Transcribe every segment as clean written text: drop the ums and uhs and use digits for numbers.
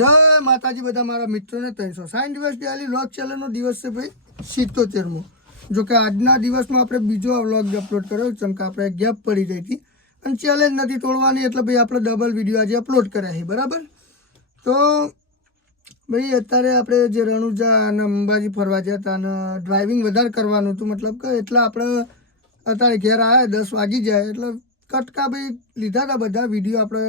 જય માતાજી બધા મારા મિત્રોને 360 દિવસ ડેલી વ્લોગ ચેનલનો દિવસ છે ભાઈ 77મો। જો કે આજના દિવસમાં આપણે બીજો વ્લોગ અપલોડ કર્યો, જેમ કે આપણે ગેપ પડી ગઈ હતી અને ચેલેન્જ નથી તોડવાની, એટલે ભાઈ આપણે ડબલ વિડીયો આજે અપલોડ કર્યા છે, બરાબર। તો ભાઈ અત્યારે આપણે જે રણુજા અને અંબાજી ફરવા ગયા હતા અને ડ્રાઇવિંગ વધારે કરવાનું હતું, મતલબ કે એટલે આપણે અત્યારે ઘેર આવ્યા 10 વાગી જાય એટલે કટકા ભાઈ લીધા હતા બધા વિડીયો આપણે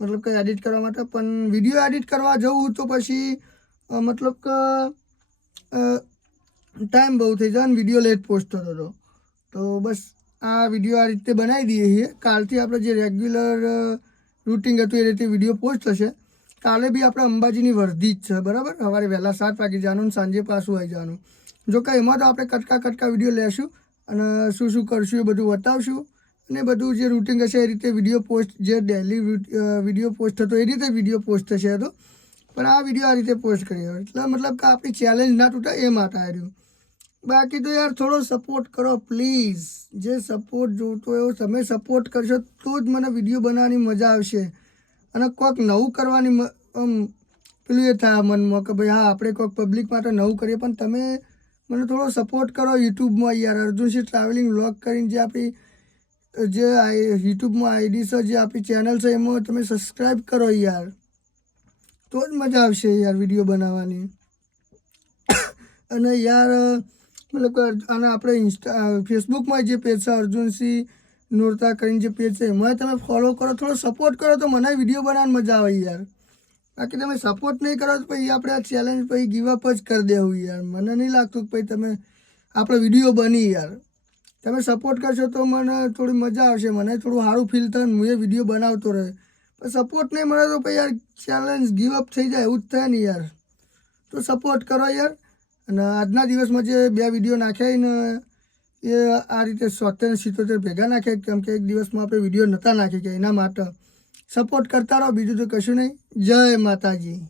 મતલબ કે એડિટ કરવા માટે। પણ વિડીયો એડિટ કરવા જવું તો પછી મતલબ કે ટાઈમ બહુ થઈ જાય અને વિડીયો લેટ પોસ્ટ થતો હતો, તો બસ આ વિડીયો આ રીતે બનાવી દઈએ છીએ। કાલથી આપણે જે રેગ્યુલર રૂટિંગ હતું એ રીતે વિડીયો પોસ્ટ થશે। કાલે બી આપણે અંબાજીની વર્ધી જ છે, બરાબર। સવારે વહેલા 7 વાગે જવાનું અને સાંજે પાછું આવી જવાનું। જો કે એમાં તો આપણે કટકા વિડીયો લેશું અને શું શું કરશું એ બધું બતાવશું અને બધું જે રૂટિંગ હશે એ રીતે વિડીયો પોસ્ટ, જે ડેલી વિડીયો પોસ્ટ થતો એ રીતે વિડીયો પોસ્ટ થશે તો, પણ આ વિડીયો આ રીતે પોસ્ટ કરીએ એટલે મતલબ કે આપણી ચેલેન્જ ના તૂટે એ માટે આવ્યું। બાકી તો યાર થોડો સપોર્ટ કરો પ્લીઝ, જે સપોર્ટ જોતો એવો તમે સપોર્ટ કરશો તો જ મને વિડીયો બનાવવાની મજા આવશે અને કોઈક નવું કરવાની પેલું એ થાય મનમાં કે ભાઈ હા આપણે કોઈક પબ્લિક માટે નવું કરીએ। પણ તમે મને થોડો સપોર્ટ કરો યુટ્યુબમાં યાર, અર્જુનસિંહ ટ્રાવેલિંગ વ્લોગ કરીને જે આપણી જે યુટ્યુબમાં આઈડી છે, જે આપણી ચેનલ છે એમાં તમે સબસ્ક્રાઈબ કરો યાર, તો જ મજા આવશે યાર વિડીયો બનાવવાની। અને યાર મતલબ અને આપણે ફેસબુકમાં જે પેજ છે અર્જુનસિંહ નોરતા કરીને જે પેજ છે એમાં તમે ફોલો કરો, થોડો સપોર્ટ કરો તો મને વિડીયો બનાવવાની મજા આવે યાર। બાકી તમે સપોર્ટ નહીં કરો તો પછી આપણે આ ચેલેન્જ પછી ગીવઅપ જ કરી દેવું યાર। મને નહીં લાગતું કે પછી તમે આપણે વિડીયો બની યાર, તમે સપોર્ટ કરશો તો મને થોડી મજા આવશે, મને થોડું સારું ફીલ થાય ને હું એ વિડીયો બનાવતો રહે। પણ સપોર્ટ નહીં મળે તો પછી યાર ચેલેન્જ ગીવઅપ થઈ જાય, એવું જ થાય ને યાર। તો સપોર્ટ કરો યાર। અને આજના દિવસમાં જે 2 વિડીયો નાખ્યા ને એ આ રીતે 77 ભેગા નાખ્યા, કેમ કે એક દિવસમાં આપણે વિડીયો નહોતા નાખી કે એના માટે સપોર્ટ કરતા રહો, બીજું તો કશું નહીં। જય માતાજી।